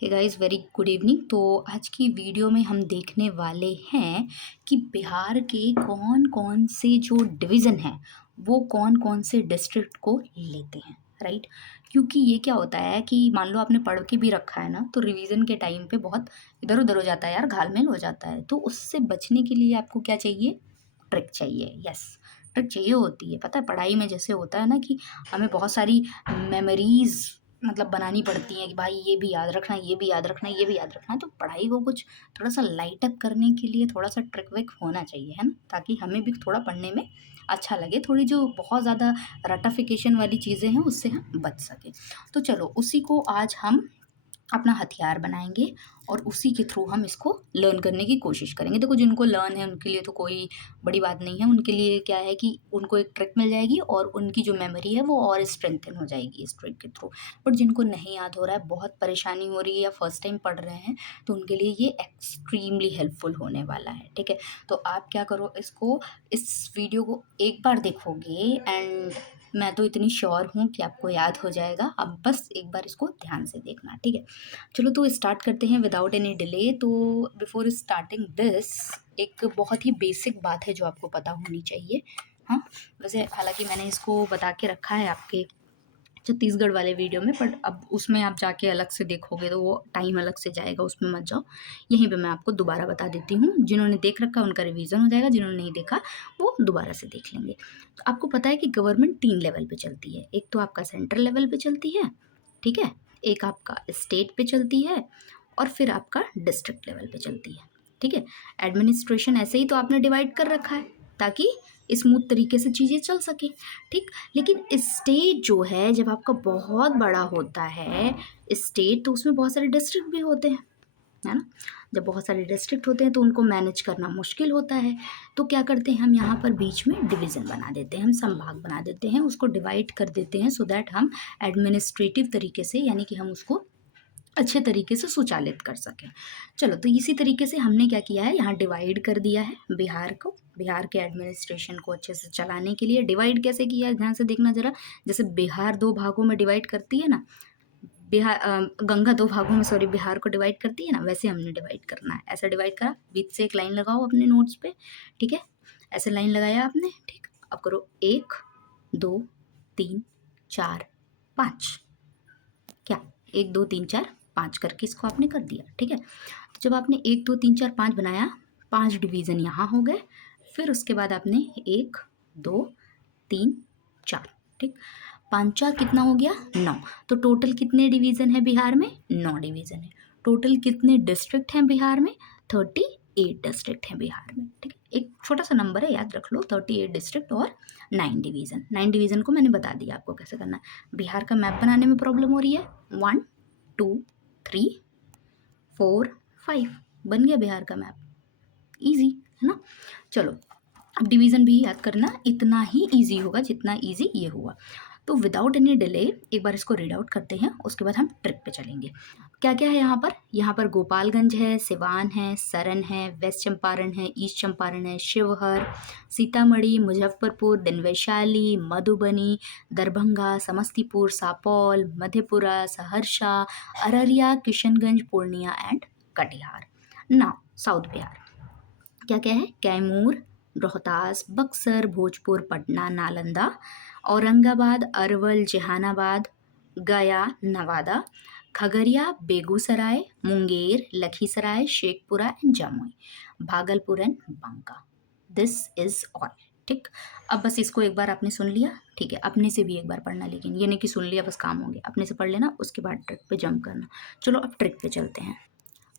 हे guys, very good evening. तो आज की वीडियो में हम देखने वाले हैं कि बिहार के कौन कौन से जो डिवीज़न हैं वो कौन कौन से डिस्ट्रिक्ट को लेते हैं, राइट। क्योंकि ये क्या होता है कि मान लो आपने पढ़ के भी रखा है ना, तो रिवीजन के टाइम पे बहुत इधर उधर हो जाता है यार, घालमेल हो जाता है। तो उससे बचने के लिए आपको क्या चाहिए? ट्रिक चाहिए। यस, ट्रिक चाहिए होती है। पता है पढ़ाई में जैसे होता है ना कि हमें बहुत सारी मेमोरीज मतलब बनानी पड़ती हैं कि भाई ये भी याद रखना है, ये भी याद रखना है, ये भी याद रखना है। तो पढ़ाई को कुछ थोड़ा सा लाइट अप करने के लिए थोड़ा सा ट्रिक विक होना चाहिए, है ना, ताकि हमें भी थोड़ा पढ़ने में अच्छा लगे। थोड़ी जो बहुत ज़्यादा रटाफिकेशन वाली चीज़ें हैं उससे हम बच सकें। तो चलो उसी को आज हम अपना हथियार बनाएँगे और उसी के थ्रू हम इसको लर्न करने की कोशिश करेंगे। देखो जिनको लर्न है उनके लिए तो कोई बड़ी बात नहीं है, उनके लिए क्या है कि उनको एक ट्रिक मिल जाएगी और उनकी जो मेमोरी है वो और स्ट्रेंथन हो जाएगी इस ट्रिक के थ्रू। बट जिनको नहीं याद हो रहा है, बहुत परेशानी हो रही है या फर्स्ट टाइम पढ़ रहे हैं, तो उनके लिए ये एक्सट्रीमली हेल्पफुल होने वाला है, ठीक है। तो आप क्या करो, इस वीडियो को एक बार देखोगे एंड मैं तो इतनी श्योर हूँ कि आपको याद हो जाएगा। अब बस एक बार इसको ध्यान से देखना, ठीक है। चलो तो स्टार्ट करते हैं विदाउट एनी डिले। तो बिफोर स्टार्टिंग दिस, एक बहुत ही बेसिक बात है जो आपको पता होनी चाहिए। हाँ, वैसे हालांकि मैंने इसको बता के रखा है आपके छत्तीसगढ़ वाले वीडियो में, बट अब उसमें आप जाके अलग से देखोगे तो वो टाइम अलग से जाएगा, उसमें मत जाओ। यहीं पे मैं आपको दोबारा बता देती हूँ। जिन्होंने देख रखा है उनका रिवीजन हो जाएगा, जिन्होंने नहीं देखा वो दोबारा से देख लेंगे। तो आपको पता है कि गवर्नमेंट 3 लेवल पे चलती है। एक तो आपका सेंट्रल लेवल पे चलती है, ठीक है, एक आपका स्टेट पे चलती है और फिर आपका डिस्ट्रिक्ट लेवल पे चलती है, ठीक है। एडमिनिस्ट्रेशन ऐसे ही तो आपने डिवाइड कर रखा है ताकि स्मूथ तरीके से चीज़ें चल सके, ठीक। लेकिन स्टेट जो है जब आपका बहुत बड़ा होता है स्टेट, तो उसमें बहुत सारे डिस्ट्रिक्ट भी होते हैं, है ना। जब बहुत सारे डिस्ट्रिक्ट होते हैं तो उनको मैनेज करना मुश्किल होता है। तो क्या करते हैं हम यहाँ पर बीच में डिवीज़न बना देते हैं, हम संभाग बना देते हैं, उसको डिवाइड कर देते हैं सो दैट हम एडमिनिस्ट्रेटिव तरीके से, यानी कि हम उसको अच्छे तरीके से सुचालित कर सकें। चलो तो इसी तरीके से हमने क्या किया है, यहाँ डिवाइड कर दिया है बिहार को। बिहार के एडमिनिस्ट्रेशन को अच्छे से चलाने के लिए डिवाइड कैसे किया है, ध्यान से देखना ज़रा। जैसे बिहार 2 भागों में डिवाइड करती है ना, गंगा 2 भागों में, सॉरी, बिहार को डिवाइड करती है ना, वैसे हमने डिवाइड करना है। ऐसा डिवाइड करा, बीच से एक लाइन लगाओ अपने नोट्स पे, ठीक है। ऐसे लाइन लगाया आपने, ठीक। अब करो 1 2 3 4 5, क्या 1 2 3 4 5 करके इसको आपने कर दिया, ठीक है। तो जब आपने 1 2 3 4 5 बनाया, 5 डिवीज़न यहाँ हो गए। फिर उसके बाद आपने 1 2 3 4, ठीक। 5 4 कितना हो गया? 9। तो टोटल कितने डिवीज़न है बिहार में? 9 डिवीज़न है। टोटल कितने डिस्ट्रिक्ट हैं बिहार में? 38 डिस्ट्रिक्ट हैं बिहार में, ठीक है। एक छोटा सा नंबर है, याद रख लो, 38 डिस्ट्रिक्ट और 9 डिवीज़न। 9 डिवीज़न को मैंने बता दिया आपको कैसे करना है। बिहार का मैप बनाने में प्रॉब्लम हो रही है, 1 2 3 4 5 बन गया बिहार का मैप, इजी, है ना। चलो अब डिवीज़न भी याद करना, इतना ही इजी होगा जितना इजी ये हुआ। तो विदाउट एनी डिले एक बार इसको रीड आउट करते हैं, उसके बाद हम ट्रिक पे चलेंगे। क्या क्या है यहाँ पर? यहाँ पर गोपालगंज है, सिवान है, सरन है, वेस्ट चंपारण है, ईस्ट चंपारण है, शिवहर, सीतामढ़ी, मुजफ्फरपुर, दिन Vaishali, Madhubani, Darbhanga, Samastipur, Supaul, Madhepura, Saharsa, Araria, Kishanganj, Purnia and Katihar. Now south Bihar क्या क्या है? कैमूर, रोहतास, बक्सर, भोजपुर, पटना, नालंदा, औरंगाबाद, अरवल, जहानाबाद, गया, Nawada, Khagaria, Begusarai, Munger, Lakhisarai, Sheikhpura and Jamui, Bhagalpur and Banka. This is all, ठीक। अब बस इसको एक बार आपने सुन लिया, ठीक है। अपने से भी एक बार पढ़ना, लेकिन ये नहीं कि सुन लिया बस काम हो गया, अपने से पढ़ लेना, उसके बाद ट्रिक पे जंप करना। चलो अब ट्रिक पे चलते हैं।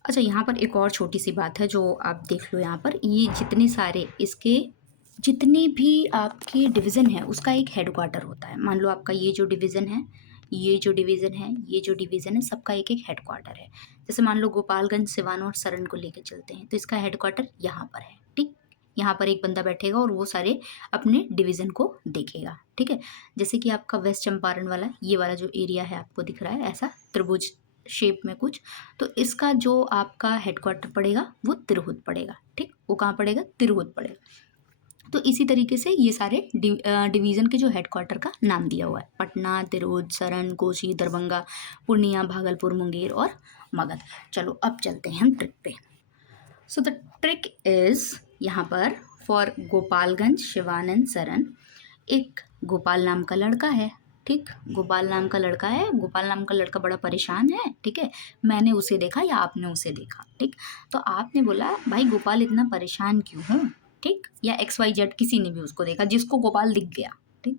अच्छा, यहाँ पर एक और छोटी सी बात है जो आप देख लो। यहाँ पर ये जितने सारे इसके जितने भी आपके डिवीज़न है उसका एक हेडक्वार्टर होता है। मान लो आपका ये जो डिवीज़न है, ये जो डिवीज़न है, ये जो डिवीज़न है, सबका एक एक हेडक्वार्टर है। जैसे मान लो गोपालगंज, सिवान और सरन को लेकर चलते हैं, तो इसका हेडक्वार्टर यहाँ पर है, ठीक। यहाँ पर एक बंदा बैठेगा और वो सारे अपने डिवीज़न को देखेगा, ठीक है। जैसे कि आपका वेस्ट चंपारण वाला, ये वाला जो एरिया है आपको दिख रहा है ऐसा त्रिभुज शेप में कुछ, तो इसका जो आपका हेडक्वार्टर पड़ेगा वो तिरहुत पड़ेगा, ठीक। वो कहाँ पड़ेगा? तिरहुत पड़ेगा। तो इसी तरीके से ये सारे डिवीज़न के जो हेडक्वार्टर का नाम दिया हुआ है, पटना, तिरहुत, सरन, कोसी, दरभंगा, पूर्णिया, भागलपुर, मुंगेर और मगध। चलो अब चलते हैं हम ट्रिक पे। सो द ट्रिक इज़ यहाँ पर फॉर गोपालगंज, शिवानंद, सरन, एक गोपाल नाम का लड़का है, ठीक, गोपाल नाम का लड़का है, गोपाल नाम का लड़का बड़ा परेशान है, ठीक है, मैंने उसे देखा या आपने उसे देखा, ठीक, तो आपने बोला भाई गोपाल इतना परेशान क्यों हो, ठीक, या XYZ किसी ने भी उसको देखा जिसको गोपाल दिख गया, ठीक,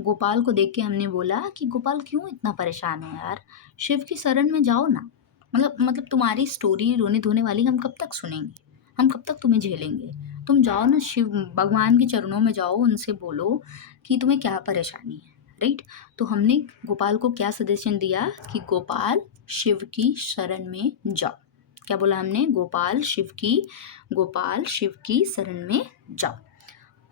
गोपाल को देख के हमने बोला कि गोपाल क्यों इतना परेशान है यार, शिव की शरण में जाओ ना, मतलब तुम्हारी स्टोरी रोने धोने वाली हम कब तक सुनेंगे, हम कब तक तुम्हें झेलेंगे, तुम जाओ ना शिव भगवान के चरणों में जाओ, उनसे बोलो कि तुम्हें क्या परेशानी है, राइट। तो हमने गोपाल को क्या सजेशन दिया कि गोपाल शिव की शरण में जाओ, क्या बोला हमने, गोपाल शिव की शरण में जाओ।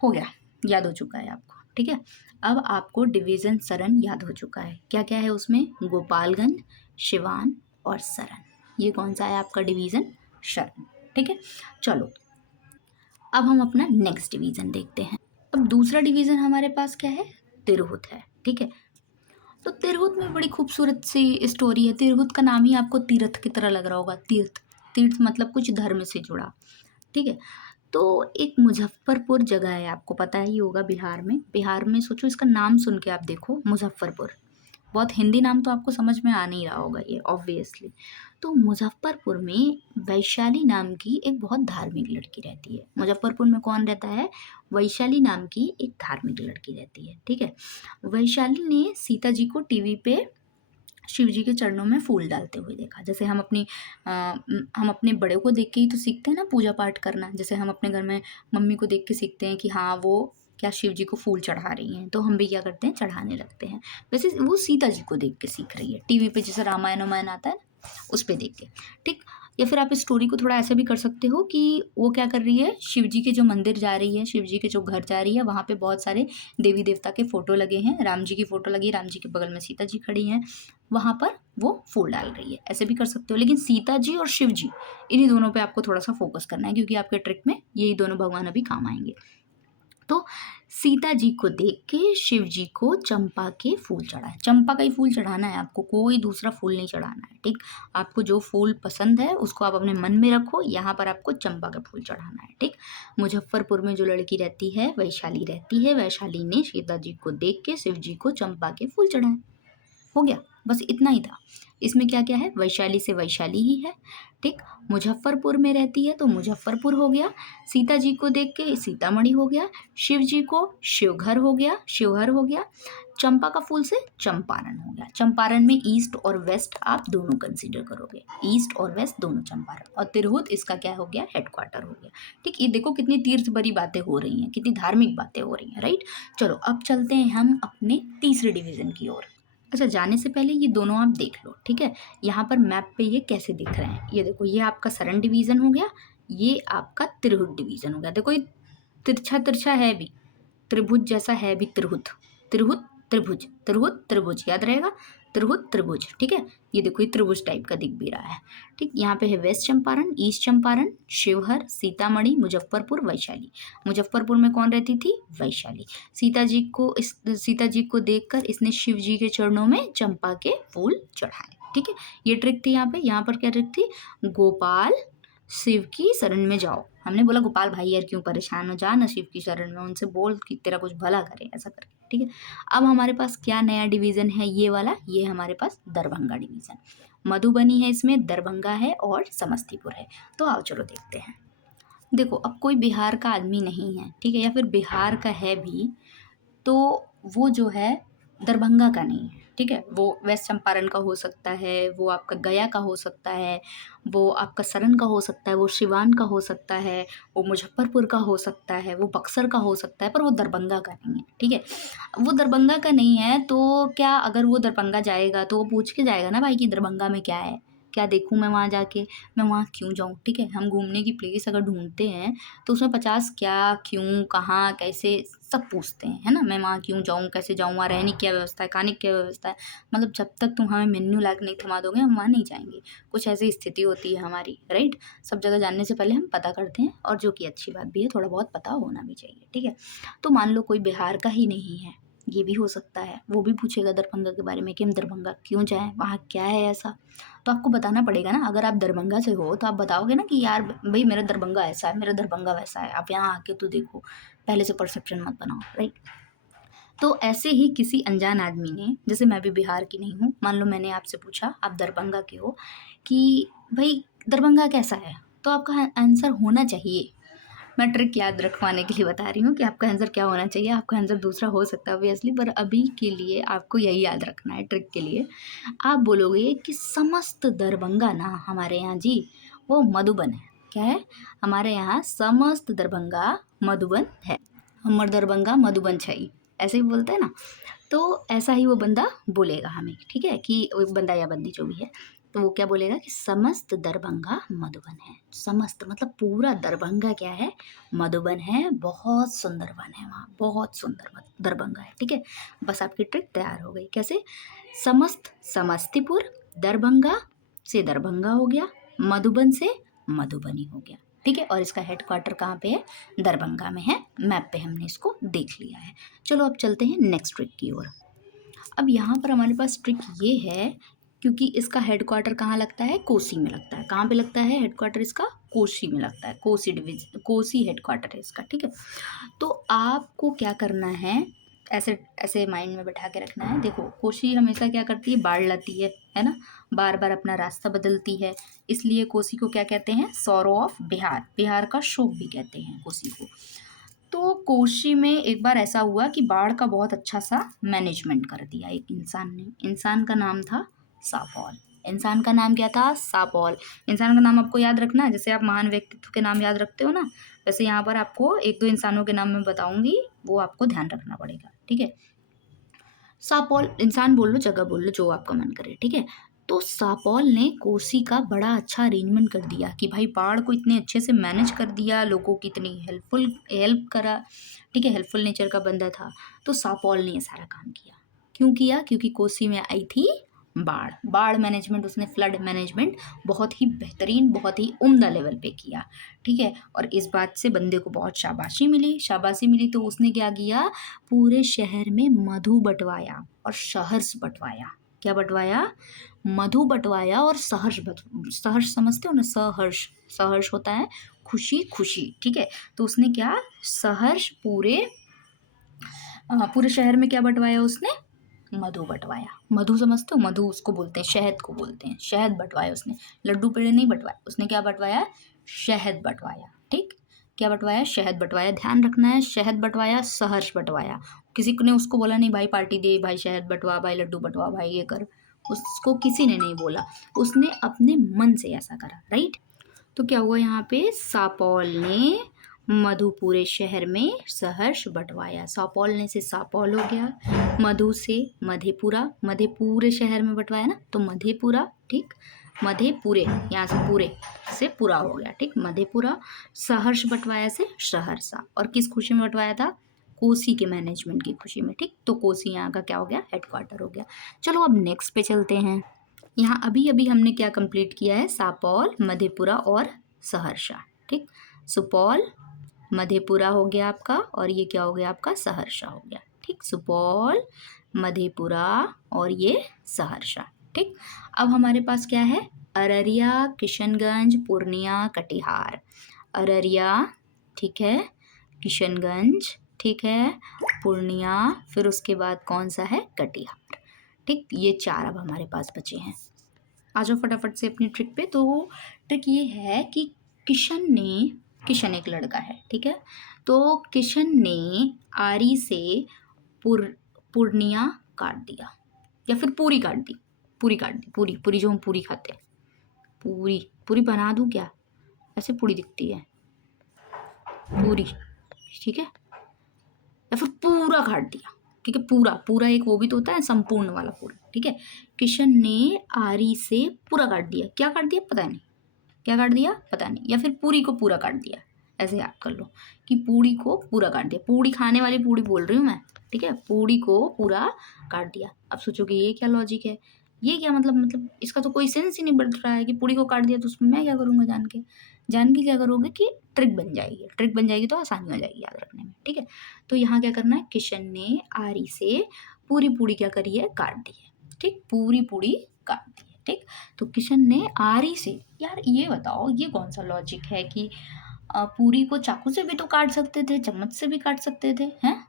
हो गया, याद हो चुका है आपको, ठीक है। अब आपको डिवीज़न शरण याद हो चुका है, क्या क्या है उसमें, गोपालगंज, शिवान और शरण, ये कौन सा है आपका डिवीज़न शरण, ठीक है। चलो अब हम अपना नेक्स्ट डिवीज़न देखते हैं। अब दूसरा डिवीज़न हमारे पास क्या है, तिरहुत है, ठीक है। तो तिरहुत में बड़ी खूबसूरत सी स्टोरी है। तिरहुत का नाम ही आपको तीर्थ की तरह लग रहा होगा, तीर्थ, तीर्थ मतलब कुछ धर्म से जुड़ा, ठीक है। तो एक मुजफ्फरपुर जगह है, आपको पता ही होगा, बिहार में सोचो, इसका नाम सुन के आप देखो, मुजफ्फरपुर, बहुत हिंदी नाम तो आपको समझ में आ नहीं रहा होगा ये ऑब्वियसली। तो मुजफ्फरपुर में वैशाली नाम की एक बहुत धार्मिक लड़की रहती है। मुजफ्फरपुर में कौन रहता है, वैशाली नाम की एक धार्मिक लड़की रहती है, ठीक है। वैशाली ने सीता जी को टीवी पे शिव जी के चरणों में फूल डालते हुए देखा। जैसे हम अपने बड़े को देख के ही तो सीखते हैं ना पूजा पाठ करना, जैसे हम अपने घर में मम्मी को देख के सीखते हैं कि हाँ वो क्या शिव जी को फूल चढ़ा रही हैं, तो हम भी क्या करते हैं, चढ़ाने लगते हैं। वैसे वो सीता जी को देख के सीख रही है, टीवी पे जैसे रामायण वामायण आता है ना, उस पे देख के, ठीक। या फिर आप इस स्टोरी को थोड़ा ऐसे भी कर सकते हो कि वो क्या कर रही है, शिव जी के जो मंदिर जा रही है, शिव जी के जो घर जा रही है, वहाँ पे बहुत सारे देवी देवता के फोटो लगे हैं, राम जी की फोटो लगी है, राम जी के बगल में सीता जी खड़ी हैं, वहाँ पर वो फूल डाल रही है, ऐसे भी कर सकते हो। लेकिन सीता जी और शिव जी, इन्हीं दोनों पे आपको थोड़ा सा फोकस करना है, क्योंकि आपके ट्रिक में यही दोनों भगवान अभी काम आएंगे। तो सीता जी को देख के शिव जी को चंपा के फूल चढ़ाए, चंपा का ही फूल चढ़ाना है आपको, कोई दूसरा फूल नहीं चढ़ाना है, ठीक। आपको जो फूल पसंद है उसको आप अपने मन में रखो, यहाँ पर आपको चंपा का फूल चढ़ाना है, ठीक। मुजफ्फरपुर में जो लड़की रहती है वैशाली रहती है, वैशाली ने सीता जी को देख के शिव जी को चंपा के फूल चढ़ाए, हो गया, बस इतना ही था। इसमें क्या क्या है, वैशाली से वैशाली ही है, ठीक। मुजफ्फरपुर में रहती है तो मुजफ्फरपुर हो गया, सीता जी को देख के सीतामढ़ी हो गया, शिव जी को शिवघर हो गया, शिवहर हो गया, चंपा का फूल से चंपारण हो गया। चंपारण में ईस्ट और वेस्ट आप दोनों कंसीडर करोगे, ईस्ट और वेस्ट दोनों चंपारण, और तिरहुत इसका क्या हो गया, हेडक्वार्टर हो गया, ठीक। ये देखो कितनी तीर्थ भरी बातें हो रही हैं, कितनी धार्मिक बातें हो रही हैं, राइट। चलो अब चलते हैं हम अपने तीसरे डिवीजन की ओर। अच्छा, जाने से पहले ये दोनों आप देख लो, ठीक है। यहाँ पर मैप पे ये कैसे दिख रहे हैं, ये देखो, ये आपका सरन डिवीज़न हो गया, ये आपका तिरहुत डिवीज़न हो गया। देखो ये तिरछा तिरछा है भी, त्रिभुज जैसा है भी, तिरहुत तिरहुत त्रिभुज, तिरहुत त्रिभुज, याद रहेगा, तिरहुत त्रिभुज, ठीक है। ये देखो ये त्रिभुज टाइप का दिख भी रहा है, ठीक। यहाँ पे है वेस्ट चंपारण, ईस्ट चंपारण, शिवहर, सीतामढ़ी, मुजफ्फरपुर, वैशाली। मुजफ्फरपुर में कौन रहती थी, वैशाली। सीता जी को देखकर इसने शिव जी के चरणों में चंपा के फूल चढ़ाए, ठीक है। ये ट्रिक थी यहाँ पर क्या ट्रिक थी, गोपाल शिव की शरण में जाओ। हमने बोला गोपाल भाई यार क्यों परेशान हो, जा ना शिव की शरण में, उनसे बोल कि तेरा कुछ भला करे, ऐसा करके, ठीक है। अब हमारे पास क्या नया डिवीज़न है, ये वाला, ये हमारे पास दरभंगा डिवीज़न, मधुबनी है इसमें, दरभंगा है और समस्तीपुर है। तो आओ चलो देखते हैं। देखो अब कोई बिहार का आदमी नहीं है, ठीक है, या फिर बिहार का है भी तो वो जो है दरभंगा का नहीं है, ठीक है। वो वेस्ट चंपारण का हो सकता है, वो आपका गया का हो सकता है, वो आपका सरन का हो सकता है, वो सिवान का हो सकता है, वो मुजफ्फरपुर का हो सकता है, वो बक्सर का हो सकता है, पर वो दरभंगा का नहीं है, ठीक है। वो दरभंगा का नहीं है तो क्या, अगर वो दरभंगा जाएगा तो वो पूछ के जाएगा ना भाई कि दरभंगा में क्या है, क्या देखूँ मैं वहाँ जाके, मैं वहाँ क्यों जाऊँ, ठीक है। हम घूमने की प्लेस अगर ढूँढते हैं तो उसमें 50 क्या, क्यों, कहाँ, कैसे सब पूछते हैं, है ना। मैं वहाँ क्यों जाऊँ, कैसे जाऊँ, वहाँ रहने की क्या व्यवस्था है, खाने की क्या व्यवस्था है। मतलब जब तक तुम हमें मेन्यू लायक नहीं थमा दोगे हम वहाँ नहीं जाएँगे। कुछ ऐसी स्थिति होती है हमारी, राइट। सब जगह जानने से पहले हम पता करते हैं, और जो कि अच्छी बात भी है, थोड़ा बहुत पता होना भी चाहिए, ठीक है। तो मान लो कोई बिहार का ही नहीं है, ये भी हो सकता है, वो भी पूछेगा दरभंगा के बारे में कि हम दरभंगा क्यों जाएँ, वहाँ क्या है ऐसा। तो आपको बताना पड़ेगा ना। अगर आप दरभंगा से हो तो आप बताओगे ना कि यार भई मेरा दरभंगा ऐसा है, मेरा दरभंगा वैसा है, आप यहाँ आके तो देखो, पहले से परसेप्शन मत बनाओ, राइट। तो ऐसे ही किसी अनजान आदमी ने, जैसे मैं भी बिहार की नहीं हूँ, मान लो मैंने आपसे पूछा आप दरभंगा के हो कि भई दरभंगा कैसा है, तो आपका आंसर होना चाहिए, मैं ट्रिक याद रखवाने के लिए बता रही हूँ कि आपका आंसर क्या होना चाहिए। आपका आंसर दूसरा हो सकता है ऑब्वियसली, पर अभी के लिए आपको यही याद रखना है ट्रिक के लिए। आप बोलोगे कि समस्त दरभंगा ना हमारे यहाँ जी वो मधुबन है। क्या है? हमारे यहाँ समस्त दरभंगा मधुबन है। हमर दरभंगा मधुबन छै, ऐसे ही बोलते हैं ना। तो ऐसा ही वो बंदा बोलेगा हमें, ठीक है, कि वो बंदा या बंदी जो भी है, तो वो क्या बोलेगा कि समस्त दरभंगा मधुबन है। समस्त मतलब पूरा दरभंगा क्या है, मधुबन है। बहुत सुंदर वन है वहाँ, बहुत सुंदर दरभंगा है, ठीक है। बस आपकी ट्रिक तैयार हो गई। कैसे? समस्त समस्तीपुर, दरभंगा से दरभंगा हो गया, मधुबन से मधुबनी हो गया, ठीक है। और इसका हेडक्वार्टर कहाँ पे है? दरभंगा में है। मैप पे हमने इसको देख लिया है। चलो अब चलते हैं नेक्स्ट ट्रिक की ओर। अब यहाँ पर हमारे पास ट्रिक ये है, क्योंकि इसका हेडक्वार्टर कहाँ लगता है? कोसी में लगता है। कहाँ पे लगता है हेडक्वार्टर इसका? कोसी में लगता है। कोसी डिवीजन, कोसी हेडक्वार्टर है इसका, ठीक है। तो आपको क्या करना है, ऐसे ऐसे माइंड में बैठा के रखना है। देखो कोसी हमेशा क्या करती है? बाढ़ लाती है ना, बार बार अपना रास्ता बदलती है। इसलिए कोसी को क्या कहते हैं? सॉरो ऑफ बिहार, बिहार का शोक भी कहते हैं कोसी को। तो कोशी में एक बार ऐसा हुआ कि बाढ़ का बहुत अच्छा सा मैनेजमेंट कर दिया एक इंसान ने। इंसान का नाम था सापौल। इंसान का नाम क्या था? सापौल। इंसान का नाम आपको याद रखना है, जैसे आप महान व्यक्तित्व के नाम याद रखते हो ना, वैसे यहाँ पर आपको एक दो इंसानों के नाम मैं बताऊंगी, वो आपको ध्यान रखना पड़ेगा, ठीक है। सापौल, इंसान बोल लो, जगह बोल लो, जो आपका मन करे, ठीक है। तो सापौल ने कोसी का बड़ा अच्छा अरेंजमेंट कर दिया कि भाई बाढ़ को इतने अच्छे से मैनेज कर दिया, लोगों की इतनी हेल्प करा, ठीक है। हेल्पफुल नेचर का बंदा था। तो सापौल ने ये सारा काम किया। क्यों किया? क्योंकि कोसी में आई थी बाढ़। बाढ़ मैनेजमेंट उसने, फ्लड मैनेजमेंट बहुत ही बेहतरीन, बहुत ही उम्दा लेवल पे किया, ठीक है। और इस बात से बंदे को बहुत शाबाशी मिली। शाबाशी मिली तो उसने क्या किया? पूरे शहर में मधु बंटवाया और सहर्ष बंटवाया। क्या बंटवाया? मधु बंटवाया और सहर्ष समझते हो ना? सहर्ष, सहर्ष होता है खुशी, खुशी, ठीक है। तो उसने क्या? सहर्ष पूरे शहर में क्या बंटवाया उसने? मधु बंटवाया। मधु समझते हो? मधु उसको बोलते हैं, शहद को बोलते हैं। शहद बंटवाया उसने, लड्डू पेड़े नहीं बंटवाया उसने। क्या बंटवाया? शहद बंटवाया, ठीक। क्या बंटवाया? शहद बंटवाया। ध्यान रखना है, शहद बंटवाया, सहर्ष बंटवाया। किसी ने उसको बोला नहीं भाई पार्टी दे, भाई शहद बंटवा, भाई लड्डू बंटवा, भाई ये कर। उसको किसी ने नहीं बोला, उसने अपने मन से ऐसा करा, राइट। तो क्या हुआ यहाँ पे? सापौल ने मधु पूरे शहर में सहर्ष बंटवाया। सापौल से सापौल हो गया, मधु से मधेपुरा, मधे पूरे शहर में बंटवाया ना, तो मधेपुरा, ठीक। मधेपुरे, यहाँ से पूरे से पूरा हो गया, ठीक। मधेपुरा। सहर्ष बंटवाया से सहरसा। और किस खुशी में बंटवाया था? कोसी के मैनेजमेंट की खुशी में, ठीक। तो कोसी यहाँ का क्या हो गया? हेडक्वार्टर हो गया। चलो अब नेक्स्ट पे चलते हैं। यहाँ अभी अभी हमने क्या कंप्लीट किया है? सापौल, मधेपुरा और सहरसा, ठीक। सुपौल, मधेपुरा हो गया आपका, और ये क्या हो गया आपका? सहरसा हो गया, ठीक। सुपौल, मधेपुरा और ये सहरसा, ठीक। अब हमारे पास क्या है? अररिया, किशनगंज, पूर्णिया, कटिहार। अररिया, ठीक है, किशनगंज, ठीक है, पूर्णिया, फिर उसके बाद कौन सा है? कटिहार, ठीक। ये चार अब हमारे पास बचे हैं। आ जाओ फटाफट से अपनी ट्रिक पे। तो ट्रिक ये है कि किशन एक लड़का है, ठीक है। तो किशन ने आरी से पूर्णिया काट दिया, या फिर पूरी काट दी, पूरी पूरी जो हम पूरी खाते हैं, पूरी पूरी बना दूं क्या? ऐसे पूरी दिखती है पूरी, ठीक है। या फिर पूरा काट दिया, ठीक है, पूरा पूरा एक वो भी तो होता है संपूर्ण वाला पूरा, ठीक है। किशन ने आरी से पूरा काट दिया, क्या काट दिया पता नहीं, क्या काट दिया पता नहीं, या फिर पूरी को पूरा काट दिया, ऐसे याद कर लो कि पूरी को पूरा काट दिया, पूरी खाने वाली पूरी बोल रही हूँ मैं, ठीक है, पूरी को पूरा काट दिया। अब सोचोगे ये क्या लॉजिक है, ये क्या मतलब इसका तो कोई सेंस ही नहीं बढ़ रहा है कि पूरी को काट दिया तो उसमें मैं क्या करूँगा, जान के क्या करोगे कि ट्रिक बन जाएगी तो आसानी हो जाएगी याद रखने में, ठीक है। तो यहाँ क्या करना है, किशन ने आरी से पूरी पूरी क्या करी है, काट दी है, ठीक, पूरी पूरी काट दी है, ठीक। तो किशन ने आरी से, यार ये बताओ ये कौन सा लॉजिक है कि पूरी को चाकू से भी तो काट सकते थे, चम्मच से भी काट सकते थे, हैं,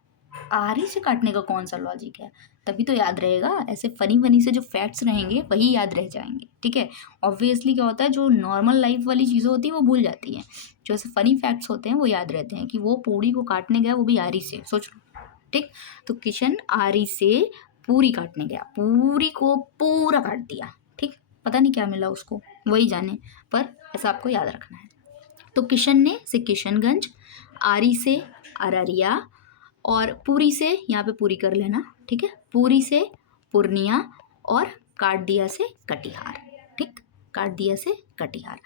आरी से काटने का कौन सा लॉजिक है, तभी तो याद रहेगा। ऐसे फनी फनी से जो फैक्ट्स रहेंगे वही याद रह जाएंगे, ठीक है। ऑब्वियसली क्या होता है, जो नॉर्मल लाइफ वाली चीज़ें होती है वो भूल जाती हैं, जो ऐसे फनी फैक्ट्स होते हैं वो याद रहते हैं कि वो पूरी को काटने गया, वो भी आरी से, सोच लो, ठीक। तो किशन आरी से पूरी काटने गया, पूरी को पूरा काट दिया, ठीक। पता नहीं क्या मिला उसको, वही जाने, पर ऐसा आपको याद रखना है। तो किशन ने से किशनगंज, आरी से अररिया, और पूरी से यहाँ पे पूरी कर लेना, ठीक है, पूरी से पूर्णिया, और काट दिया से कटिहार, ठीक, काट दिया से कटिहार।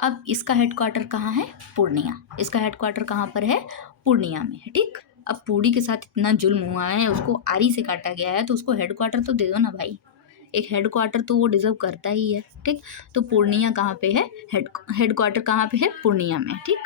अब इसका हेडक्वार्टर कहाँ है, पूर्णिया, इसका हेडक्वार्टर कहाँ पर है, पूर्णिया में है, ठीक। अब पूरी के साथ इतना जुल्म हुआ है, उसको आरी से काटा गया है, तो उसको हेडक्वार्टर तो दे दो ना भाई, एक हेडक्वार्टर तो वो डिजर्व करता ही है, ठीक। तो पूर्णिया कहाँ पे है, हेडक्वार्टर कहाँ पे है, पूर्णिया में, ठीक।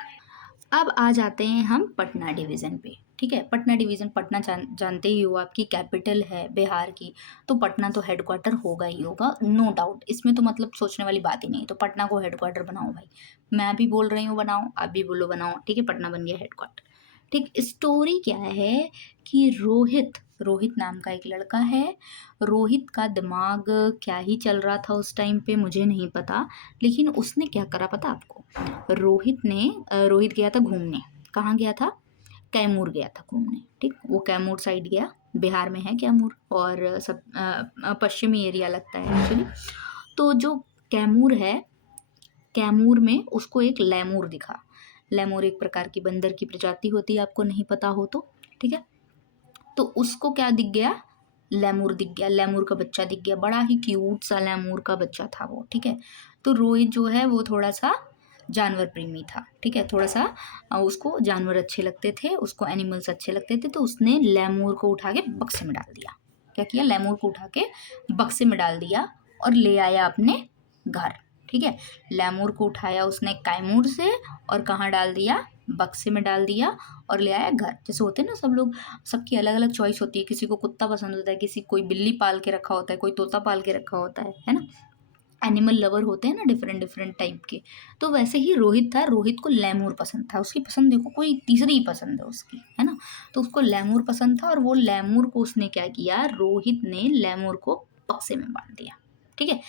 अब आ जाते हैं हम पटना डिवीज़न पे, ठीक है। पटना डिवीज़न, पटना जानते ही हो, आपकी कैपिटल है बिहार की, तो पटना तो हेडक्वार्टर होगा ही होगा, नो डाउट, इसमें तो मतलब सोचने वाली बात ही नहीं है। तो पटना को हेडक्वार्टर बनाओ भाई, मैं भी बोल रही हूँ बनाओ, आप भी बोलो बनाओ, ठीक है, पटना बन गया हेडक्वार्टर, ठीक। स्टोरी क्या है कि रोहित रोहित नाम का एक लड़का है, रोहित का दिमाग क्या ही चल रहा था उस टाइम पे मुझे नहीं पता, लेकिन उसने क्या करा पता आपको, रोहित गया था घूमने, कहाँ गया था, कैमूर गया था घूमने, ठीक। वो कैमूर साइड गया, बिहार में है कैमूर, और सब पश्चिमी एरिया लगता है एक्चुअली। तो जो कैमूर है, कैमूर में उसको एक लैमूर दिखा, लैमूर एक प्रकार की बंदर की प्रजाति होती है, आपको नहीं पता हो तो, ठीक है। तो उसको क्या दिख गया, लैमूर दिख गया, लैमूर का बच्चा दिख गया, बड़ा ही क्यूट सा लैमूर का बच्चा था वो, ठीक है। तो रोहित जो है वो थोड़ा सा जानवर प्रेमी था, ठीक है, थोड़ा सा उसको जानवर अच्छे लगते थे, उसको एनिमल्स अच्छे लगते थे, तो उसने लैमूर को उठा के बक्से में डाल दिया, क्या किया, लैमूर को उठा के बक्से में डाल दिया और ले आया अपने घर, ठीक है। लैमूर को उठाया उसने कैमूर से और कहाँ डाल दिया, बक्से में डाल दिया और ले आया घर। जैसे होते हैं ना सब लोग, सबकी अलग अलग चॉइस होती है, किसी को कुत्ता पसंद होता है, किसी कोई बिल्ली पाल के रखा होता है, कोई तोता पाल के रखा होता है ना, एनिमल लवर होते हैं ना डिफरेंट डिफरेंट टाइप के। तो वैसे ही रोहित था, रोहित को लैमूर पसंद था, उसकी पसंद देखो कोई तीसरी ही पसंद है उसकी, है ना। तो उसको लैमूर पसंद था और वो लैमूर को उसने क्या किया, रोहित ने लैमूर को बक्से में बांध दिया, ठीक है।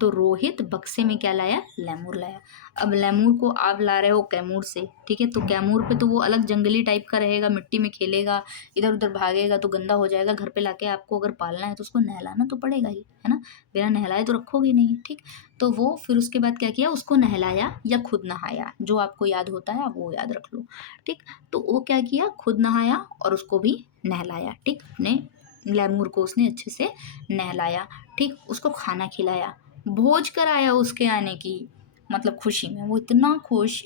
तो रोहित बक्से में क्या लाया, लैमूर लाया। अब लैमूर को आप ला रहे हो कैमूर से, ठीक है, तो कैमूर पे तो वो अलग जंगली टाइप का रहेगा, मिट्टी में खेलेगा, इधर उधर भागेगा तो गंदा हो जाएगा, घर पे लाके आपको अगर पालना है तो उसको नहलाना तो पड़ेगा ही, है ना, बिना नहलाए तो रखोगे नहीं, ठीक। तो वो फिर उसके बाद क्या किया, उसको नहलाया या खुद नहाया, जो आपको याद होता है आप वो याद रख लो, ठीक। तो वो क्या किया, खुद नहाया और उसको भी नहलाया, ठीक, अपने लैमूर को उसने अच्छे से नहलाया, ठीक, उसको खाना खिलाया, भोज कराया उसके आने की, मतलब खुशी में वो इतना खुश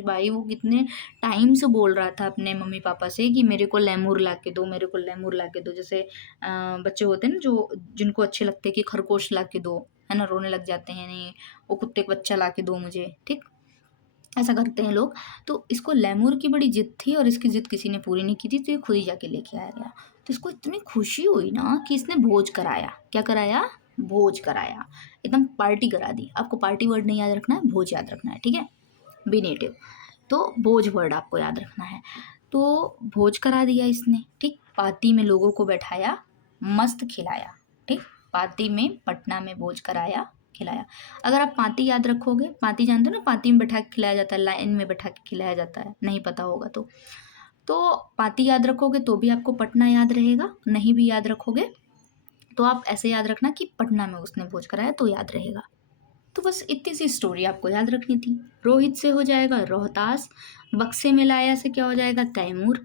भाई, वो कितने टाइम से बोल रहा था अपने मम्मी पापा से कि मेरे को लैमूर ला के दो, मेरे को लैमूर ला के दो। जैसे बच्चे होते हैं ना जो जिनको अच्छे लगते हैं कि खरगोश ला के दो, है ना, रोने लग जाते हैं, नहीं वो कुत्ते का बच्चा ला के दो मुझे, ठीक, ऐसा करते हैं लोग। तो इसको लैमूर की बड़ी जिद थी और इसकी जिद किसी ने पूरी नहीं की थी, तो ये खुद ही जाके लेके आया गया। तो इसको इतनी खुशी हुई ना कि इसने भोज कराया, क्या कराया, भोज कराया, एकदम पार्टी करा दी। आपको पार्टी वर्ड नहीं याद रखना है, भोज याद रखना है, ठीक है, बी नेटिव। तो भोज वर्ड आपको याद रखना है। तो भोज करा दिया इसने, ठीक, पार्टी में लोगों को बैठाया, मस्त खिलाया, ठीक, पार्टी में पटना में भोज कराया, खिलाया। अगर आप पाती याद रखोगे, पाती जानते हो ना, पाती में बैठा के खिलाया जाता है, लाइन में बैठा के खिलाया जाता है, नहीं पता होगा तो पाती याद रखोगे तो भी आपको पटना याद रहेगा, नहीं भी याद रखोगे तो आप ऐसे याद रखना कि पटना में उसने भोज कराया तो याद रहेगा। तो बस इतनी सी स्टोरी आपको याद रखनी थी। रोहित से हो जाएगा रोहतास, बक्से में लाया से क्या हो जाएगा, कैमूर,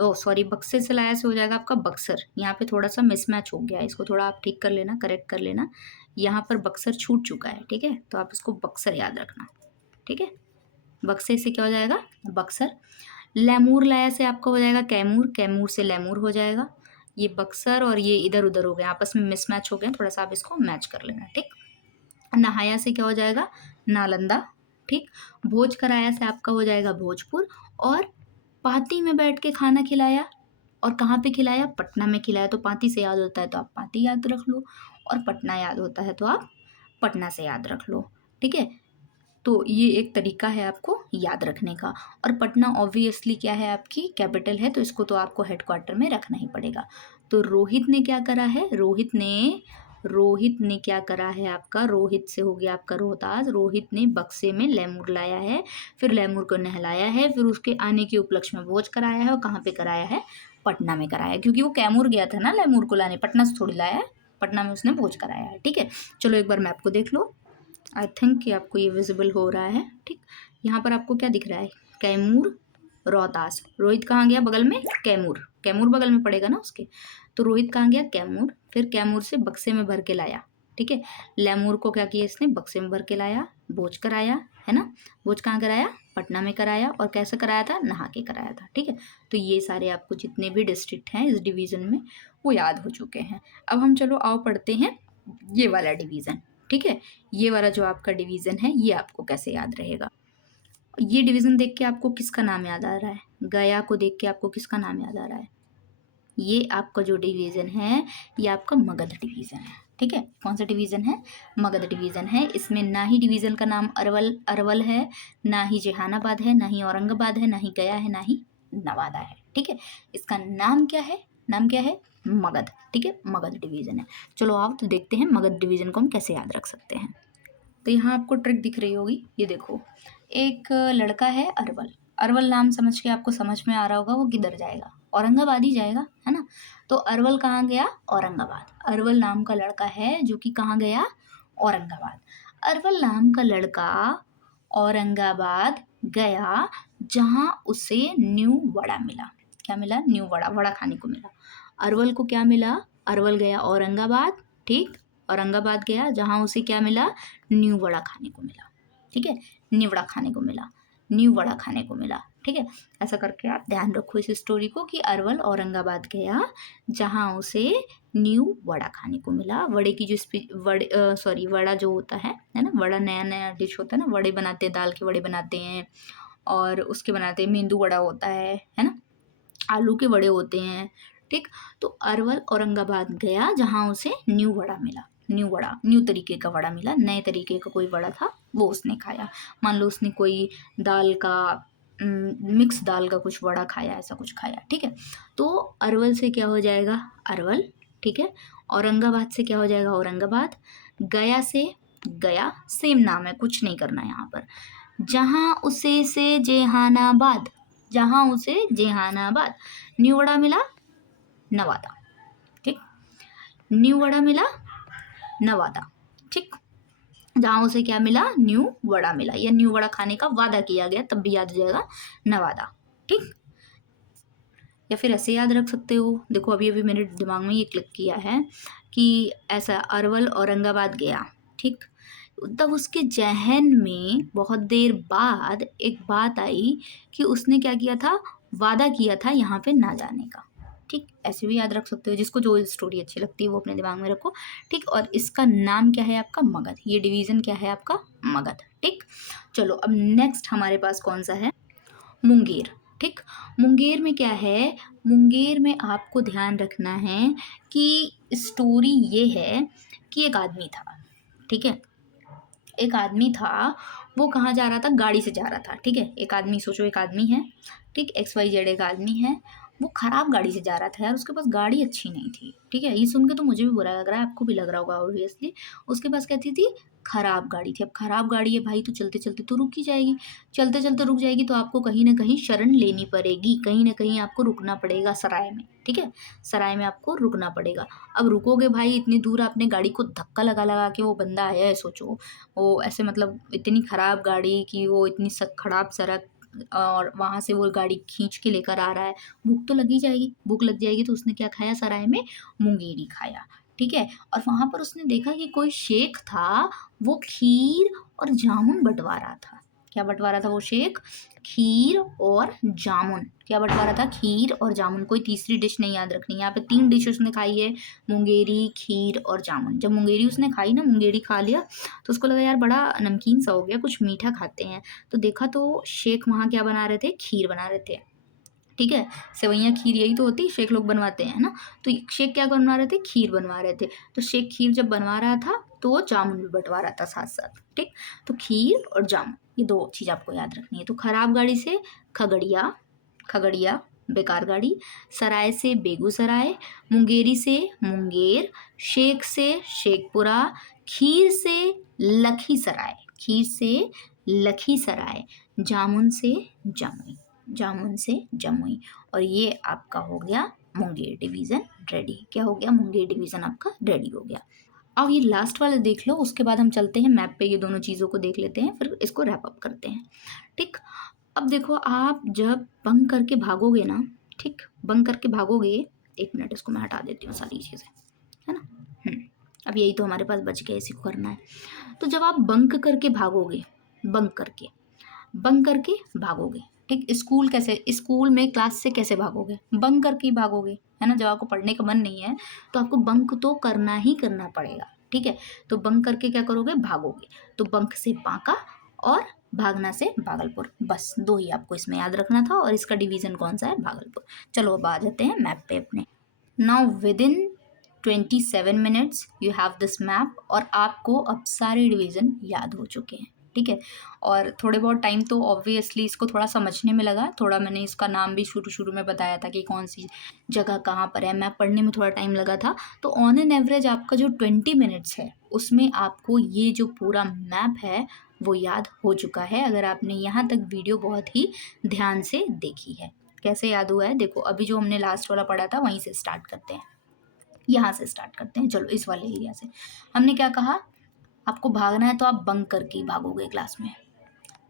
ओ सॉरी, बक्से से लाया से हो जाएगा आपका बक्सर। यहाँ पे थोड़ा सा मिसमैच हो गया है, इसको थोड़ा आप ठीक कर लेना, करेक्ट कर लेना। यहाँ पर बक्सर छूट चुका है, ठीक है, तो आप इसको बक्सर याद रखना, ठीक है। बक्से से क्या हो जाएगा, बक्सर। लैमूर लाया से आपका हो जाएगा कैमूर, कैमूर से लैमूर हो जाएगा। ये बक्सर और ये इधर उधर हो गए, आपस में मिसमैच हो गए, थोड़ा सा आप इसको मैच कर लेना, ठीक। नहाया से क्या हो जाएगा, नालंदा, ठीक। भोज कराया से आपका हो जाएगा भोजपुर। और पाती में बैठ के खाना खिलाया, और कहाँ पे खिलाया, पटना में खिलाया, तो पाती से याद होता है तो आप पाती याद रख लो, और पटना याद होता है तो आप पटना से याद रख लो, ठीक है। तो ये एक तरीका है आपको याद रखने का। और पटना ऑब्वियसली क्या है, आपकी कैपिटल है, तो इसको तो आपको हेडक्वार्टर में रखना ही पड़ेगा। तो रोहित ने क्या करा है, रोहित ने क्या करा है आपका, रोहित से हो गया आपका रोहतास। रोहित ने बक्से में लैमूर लाया है, फिर लैमूर को नहलाया है, फिर उसके आने के उपलक्ष्य में भोज कराया है। और कहाँ पे कराया है, पटना में कराया है, क्योंकि वो कैमूर गया था ना लैमूर को लाने, पटना से थोड़ी लाया है, पटना में उसने भोज कराया है, ठीक है। चलो एक बार मैप को देख लो, आई थिंक कि आपको ये विजिबल हो रहा है, ठीक। यहाँ पर आपको क्या दिख रहा है, कैमूर, रोहतास। रोहित कहाँ गया, बगल में कैमूर, कैमूर बगल में पड़ेगा ना उसके। तो रोहित कहाँ गया, कैमूर, फिर कैमूर से बक्से में भर के लाया, ठीक है। लैमूर को क्या किया इसने, बक्से में भर के लाया, भोज कराया, है ना। भोज कहाँ कराया, पटना में कराया, और कैसे कराया था, नहा के कराया था, ठीक है। तो ये सारे आपको जितने भी डिस्ट्रिक्ट हैं इस डिवीज़न में वो याद हो चुके हैं। अब हम चलो आओ पढ़ते हैं ये वाला डिवीज़न, ठीक है। ये वाला जो आपका डिवीज़न है ये आपको कैसे याद रहेगा। ये डिवीज़न देख के आपको किसका नाम याद आ रहा है, गया को देख के आपको किसका नाम याद आ रहा है, ये आपका जो डिवीज़न है ये आपका मगध डिवीज़न है, ठीक है। कौन सा डिवीज़न है, मगध डिवीज़न है। इसमें ना ही डिवीज़न का नाम अरवल है, ना ही जहानाबाद है, ना ही औरंगाबाद है, ना ही गया है, ना ही नवादा है, ठीक है। इसका नाम क्या है, नाम क्या है, मगध, ठीक है, मगध डिवीज़न है। चलो आओ तो देखते हैं मगध डिवीज़न को हम कैसे याद रख सकते हैं। तो यहाँ आपको ट्रिक दिख रही होगी, ये देखो, एक लड़का है अरवल। अरवल नाम समझ के आपको समझ में आ रहा होगा वो किधर जाएगा, औरंगाबाद ही जाएगा, है ना। तो अरवल कहाँ गया, औरंगाबाद। अरवल नाम का लड़का है जो कि कहाँ गया, औरंगाबाद। अरवल नाम का लड़का औरंगाबाद गया, जहाँ उसे न्यू वड़ा मिला। क्या मिला, न्यू वड़ा, वड़ा खाने को मिला। अरवल को क्या मिला, अरवल गया औरंगाबाद, ठीक। औरंगाबाद गया जहाँ उसे क्या मिला, न्यू वड़ा खाने को मिला, ठीक है। न्यू वड़ा खाने को मिला, न्यू वड़ा खाने को मिला, ठीक है। ऐसा करके आप ध्यान रखो इस स्टोरी को कि अरवल औरंगाबाद गया जहाँ उसे न्यू वड़ा खाने को मिला। वड़े की जो वड़ा जो होता है ना, वड़ा नया नया डिश होता है ना, वड़े बनाते हैं, दाल के वड़े बनाते हैं, और उसके बनाते हैं मेंदू वड़ा होता है ना, आलू के वड़े होते हैं, ठीक। तो अरवल औरंगाबाद गया जहाँ उसे न्यू वड़ा मिला, न्यू वड़ा, न्यू तरीके का वड़ा मिला, नए तरीके का कोई वड़ा था वो उसने खाया। मान लो उसने कोई दाल का मिक्स दाल का कुछ वड़ा खाया, ऐसा कुछ खाया, ठीक है। तो अरवल से क्या हो जाएगा, अरवल, ठीक है। औरंगाबाद से क्या हो जाएगा, औरंगाबाद। गया से गया, सेम नाम है, कुछ नहीं करना यहाँ पर। जहाँ उसे से जेहानाबाद, जहाँ उसे जेहानाबाद। न्यू वड़ा मिला, नवादा, ठीक। न्यू वड़ा मिला, नवादा, ठीक। जहाँ उसे क्या मिला, न्यू वड़ा मिला, या न्यू वड़ा खाने का वादा किया गया, तब भी याद हो जाएगा, नवादा, ठीक। या फिर ऐसे याद रख सकते हो, देखो अभी अभी मेरे दिमाग में ये क्लिक किया है कि ऐसा अरवल औरंगाबाद गया, ठीक। तब उसके जहन में बहुत देर बाद एक बात आई कि उसने क्या किया था, वादा किया था यहाँ पे ना जाने का, ठीक। ऐसे भी याद रख सकते हो, जिसको जो स्टोरी अच्छी लगती है वो अपने दिमाग में रखो, ठीक। और इसका नाम क्या है आपका, मगध। ये डिवीज़न क्या है आपका, मगध, ठीक। चलो अब नेक्स्ट हमारे पास कौन सा है, मुंगेर, ठीक। मुंगेर में क्या है, मुंगेर में आपको ध्यान रखना है कि स्टोरी ये है कि एक आदमी था, ठीक है। एक आदमी था, वो कहाँ जा रहा था, गाड़ी से जा रहा था, ठीक है। एक आदमी, सोचो एक आदमी है, ठीक, XYZ एक आदमी है, वो खराब गाड़ी से जा रहा था यार, उसके पास गाड़ी अच्छी नहीं थी, ठीक है। ये सुन के तो मुझे भी बुरा लग रहा है, आपको भी लग रहा होगा ऑब्वियसली। उसके पास कैसी थी, खराब गाड़ी थी। अब खराब गाड़ी है भाई, तो चलते चलते तो रुक ही जाएगी, चलते चलते रुक जाएगी, तो आपको कहीं ना कहीं शरण लेनी पड़ेगी, कहीं ना कहीं आपको रुकना पड़ेगा सराय में, ठीक है। सराय में आपको रुकना पड़ेगा। अब रुकोगे भाई, इतनी दूर आपने गाड़ी को धक्का लगा लगा के वो बंदा आया है, सोचो वो ऐसे, मतलब इतनी ख़राब गाड़ी कि वो इतनी खराब सड़क, और वहाँ से वो गाड़ी खींच के लेकर आ रहा है। भूख तो लगी जाएगी, भूख लग जाएगी तो उसने क्या खाया सराय में? मुंगेरी खाया, ठीक है। और वहाँ पर उसने देखा कि कोई शेख था, वो खीर और जामुन बँटवा रहा था। क्या बँटवा रहा था वो शेख? खीर और जामुन। क्या बँटवा रहा था? खीर और जामुन। कोई तीसरी डिश नहीं याद रखनी है। यहाँ पे 3 डिश उसने खाई है, मुंगेरी, खीर और जामुन। जब मुंगेरी उसने खाई ना, मुंगेरी खा लिया तो उसको लगा यार बड़ा नमकीन सा हो गया, कुछ मीठा खाते हैं। तो देखा तो शेख वहाँ क्या बना रहे थे? खीर बना रहे थे, ठीक है। सेवइयाँ खीर यही तो होती है, शेख लोग बनवाते हैं ना। तो शेख क्या बनवा रहे थे? खीर बनवा रहे थे। तो शेख खीर जब बनवा रहा था तो वो जामुन भी बँटवा रहा था साथ-साथ, ठीक। तो खीर और जामुन, ये 2 चीज़ आपको याद रखनी है। तो खराब गाड़ी से खगड़िया, खगड़िया बेकार गाड़ी, सराय से बेगूसराय, मुंगेरी से मुंगेर, शेख से शेखपुरा, खीर से लखीसराय, खीर से लखीसराय, जामुन से जमुई, जामुन से जमुई। और ये आपका हो गया मुंगेर डिवीज़न रेडी। क्या हो गया? मुंगेर डिवीज़न आपका रेडी हो गया। अब ये लास्ट वाला देख लो, उसके बाद हम चलते हैं मैप पे, ये दोनों चीज़ों को देख लेते हैं, फिर इसको रैप अप करते हैं, ठीक। अब देखो, आप जब बंक करके भागोगे ना, ठीक, बंक करके भागोगे, 1 मिनट इसको मैं हटा देती हूँ सारी चीज़ें, है ना। अब यही तो हमारे पास बच गया, इसी को करना है। तो जब आप बंक करके भागोगे, बंक करके, बंक करके भागोगे, ठीक। स्कूल कैसे, स्कूल में क्लास से कैसे भागोगे? बंक करके ही भागोगे, है ना। जब आपको पढ़ने का मन नहीं है तो आपको बंक तो करना ही करना पड़ेगा, ठीक है। तो बंक करके क्या करोगे? भागोगे। तो बंक से बांका और भागना से भागलपुर, बस 2 ही आपको इसमें याद रखना था। और इसका डिवीज़न कौन सा है? भागलपुर। चलो अब आ जाते हैं मैप पे अपने। Now within 27 minutes you have this map, और आपको अब सारे डिवीज़न याद हो चुके हैं, ठीक है। और थोड़े बहुत टाइम तो ऑब्वियसली इसको थोड़ा समझने में लगा, थोड़ा मैंने इसका नाम भी शुरू में बताया था कि कौन सी जगह कहाँ पर है, मैप पढ़ने में थोड़ा टाइम लगा था। तो ऑन एन एवरेज आपका जो 20 मिनट्स है उसमें आपको ये जो पूरा मैप है वो याद हो चुका है, अगर आपने यहाँ तक वीडियो बहुत ही ध्यान से देखी है। कैसे याद हुआ है? देखो, अभी जो हमने लास्ट वाला पढ़ा था वहीं से स्टार्ट करते हैं, यहाँ से स्टार्ट करते हैं। चलो इस वाले एरिया से। हमने क्या कहा? आपको भागना है तो आप बंक करके ही भागोगे, क्लास में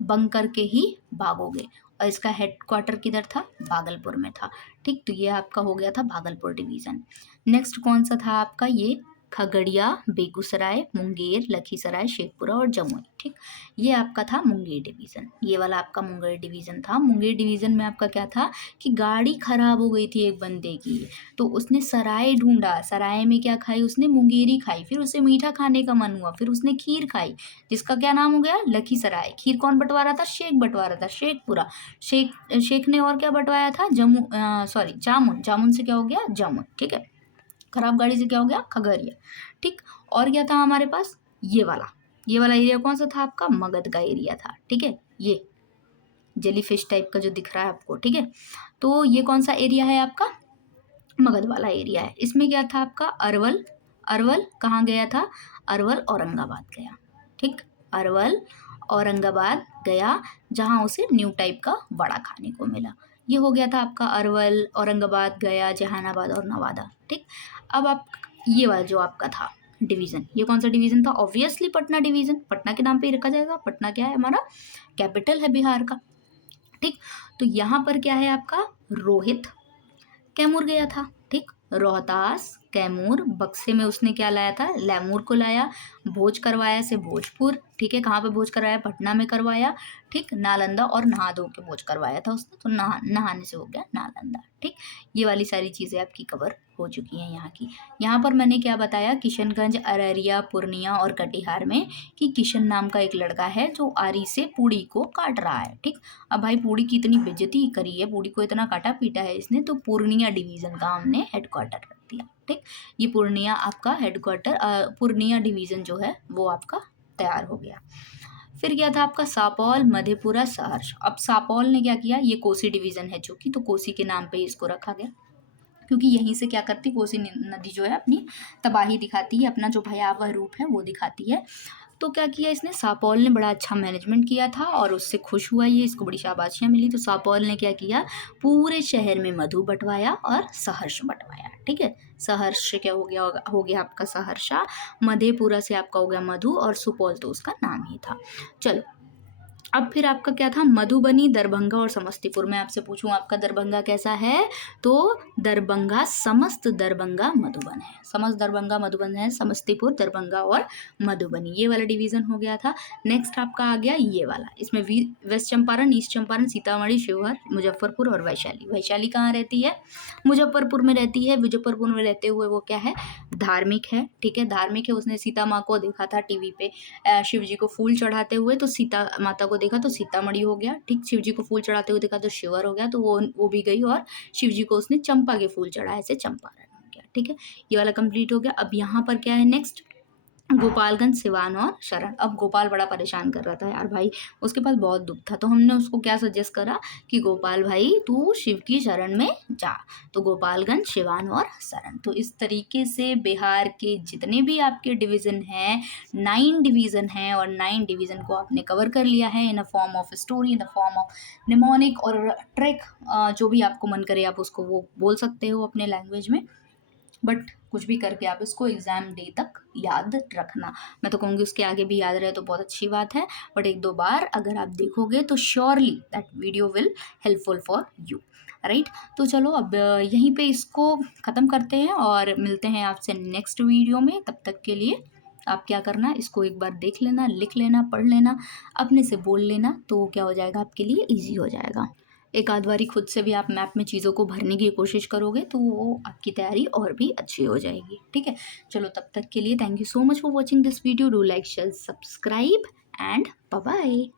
बंक करके ही भागोगे। और इसका हेडक्वार्टर किधर था? भागलपुर में था, ठीक। तो ये आपका हो गया था भागलपुर डिवीज़न। नेक्स्ट कौन सा था आपका? ये खगड़िया, बेगूसराय, मुंगेर, लखीसराय, शेखपुरा और जमुई, ठीक। ये आपका था मुंगेर डिवीज़न, ये वाला आपका मुंगेर डिवीज़न था। मुंगेर डिवीज़न में आपका क्या था कि गाड़ी खराब हो गई थी एक बंदे की, तो उसने सराय ढूंढा, सराय में क्या खाई उसने? मुंगेरी खाई। फिर उसे मीठा खाने का मन हुआ, फिर उसने खीर खाई, जिसका क्या नाम हो गया? लखीसराय। खीर कौन बँटवा रहा था? शेख बँटवा रहा था, शेखपुरा। शेख ने और क्या बँटवाया था? सॉरी, जामुन। जामुन से क्या हो गया? जामुन, ठीक है। खराब गाड़ी से क्या हो गया? खगड़िया, ठीक। और क्या था हमारे पास? ये वाला एरिया कौन सा था आपका? मगध का एरिया था, ठीक है। ये जेलीफिश टाइप का जो दिख रहा है आपको, ठीक है। तो ये कौन सा एरिया है आपका? मगध वाला एरिया है। इसमें क्या था आपका? अरवल। अरवल कहाँ गया था? अरवल औरंगाबाद गया, ठीक। अरवल औरंगाबाद गया, जहाँ उसे न्यू टाइप का वड़ा खाने को मिला। ये हो गया था आपका अरवल, औरंगाबाद, गया, जहानाबाद और नवादा, ठीक। अब आप ये वाला जो आपका था डिवीज़न, ये कौन सा डिवीज़न था? ऑब्वियसली पटना डिवीज़न, पटना के नाम पे ही रखा जाएगा। पटना क्या है? हमारा कैपिटल है बिहार का, ठीक। तो यहाँ पर क्या है आपका? रोहित कैमूर गया था, ठीक। रोहतास, कैमूर, बक्से में उसने क्या लाया था? लैमूर को लाया। भोज करवाया से भोजपुर, ठीक है। कहाँ पे भोज करवाया? पटना में करवाया, ठीक। नालंदा और नहा धो के भोज करवाया था उसने, तो नहाने से हो गया नालंदा, ठीक। ये वाली सारी चीज़ें आपकी कवर हो चुकी हैं यहाँ की। यहाँ पर मैंने क्या बताया? किशनगंज, अररिया, पूर्णिया और कटिहार में कि किशन नाम का एक लड़का है जो आरी से पूड़ी को काट रहा है, ठीक। अब भाई पूड़ी की इतनी बेइज्जती करी है, पूड़ी को इतना काटा पीटा है इसने, तो पूर्णिया डिवीज़न का हमने हेडक्वार्टर रख दिया, ठीक। ये पूर्णिया आपका हेडक्वार्टर, पूर्णिया डिवीज़न जो है वो आपका तैयार हो गया। फिर क्या था आपका? सापौल, मधेपुरा, सहर्ष। अब सापौल ने क्या किया? ये कोसी डिवीज़न है चूँकि, तो कोसी के नाम पे ही इसको रखा गया, क्योंकि यहीं से क्या करती? कोसी नदी जो है अपनी तबाही दिखाती है, अपना जो भयावह रूप है वो दिखाती है। तो क्या किया इसने? सापौल ने बड़ा अच्छा मैनेजमेंट किया था और उससे खुश हुआ ये, इसको बड़ी शाबाशियाँ मिली। तो सापौल ने क्या किया? पूरे शहर में मधु बँटवाया और सहर्ष बँटवाया, ठीक है। सहर्ष से क्या हो गया आपका? सहरसा। मधेपुरा से आपका हो गया मधु, और सुपौल तो उसका नाम ही था। चलो अब फिर आपका क्या था, मधुबनी, दरभंगा और समस्तीपुर। मैं आपसे पूछूं आपका दरभंगा कैसा है, तो दरभंगा समस्त दरभंगा मधुबन है, समस्त दरभंगा मधुबन है, समस्तीपुर, दरभंगा और मधुबनी, ये वाला डिवीजन हो गया था। नेक्स्ट आपका आ गया ये वाला, इसमें वेस्ट चंपारण, ईस्ट चंपारण, सीतामढ़ी, शिवहर, मुजफ्फरपुर और वैशाली। वैशाली कहाँ रहती है, मुजफ्फरपुर में रहती है। मुजफ्फरपुर में रहते हुए वो क्या है, धार्मिक है, ठीक है, धार्मिक है। उसने सीता माँ को देखा था टीवी पे शिव जी को फूल चढ़ाते हुए, तो सीता माता को देखा तो सीतामढ़ी हो गया, ठीक। शिव जी को फूल चढ़ाते हुए देखा तो शिवर हो गया, तो वो भी गई, और शिव जी को उसने चंपा के फूल चढ़ाए से चंपारण हो गया, ठीक है। ये वाला कंप्लीट हो गया। अब यहाँ पर क्या है नेक्स्ट, गोपालगंज, सिवान और शरण। अब गोपाल बड़ा परेशान कर रहा था यार भाई, उसके पास बहुत दुख था, तो हमने उसको क्या सजेस्ट करा कि गोपाल भाई तू शिव की शरण में जा, तो गोपालगंज, सिवान और शरण। तो इस तरीके से बिहार के जितने भी आपके डिवीज़न हैं, 9 डिवीज़न हैं, और 9 डिवीज़न को आपने कवर कर लिया है in a form of story, in the form of mnemonic और ट्रैक, जो भी आपको मन करे आप उसको वो बोल सकते हो अपने लैंग्वेज में, बट कुछ भी करके आप इसको एग्ज़ाम डे तक याद रखना। मैं तो कहूँगी उसके आगे भी याद रहे तो बहुत अच्छी बात है, बट एक दो बार अगर आप देखोगे तो surely that video will helpful for you, right. तो चलो अब यहीं पे इसको ख़त्म करते हैं और मिलते हैं आपसे नेक्स्ट वीडियो में। तब तक के लिए आप क्या करना, इसको एक बार देख लेना, लिख लेना, पढ़ लेना, अपने से बोल लेना, तो क्या हो जाएगा आपके लिए ईजी हो जाएगा। एक आध बारी खुद से भी आप मैप में चीज़ों को भरने की कोशिश करोगे तो वो आपकी तैयारी और भी अच्छी हो जाएगी, ठीक है। चलो तब तक के लिए thank you so much for watching this video, do like, share, subscribe and bye bye.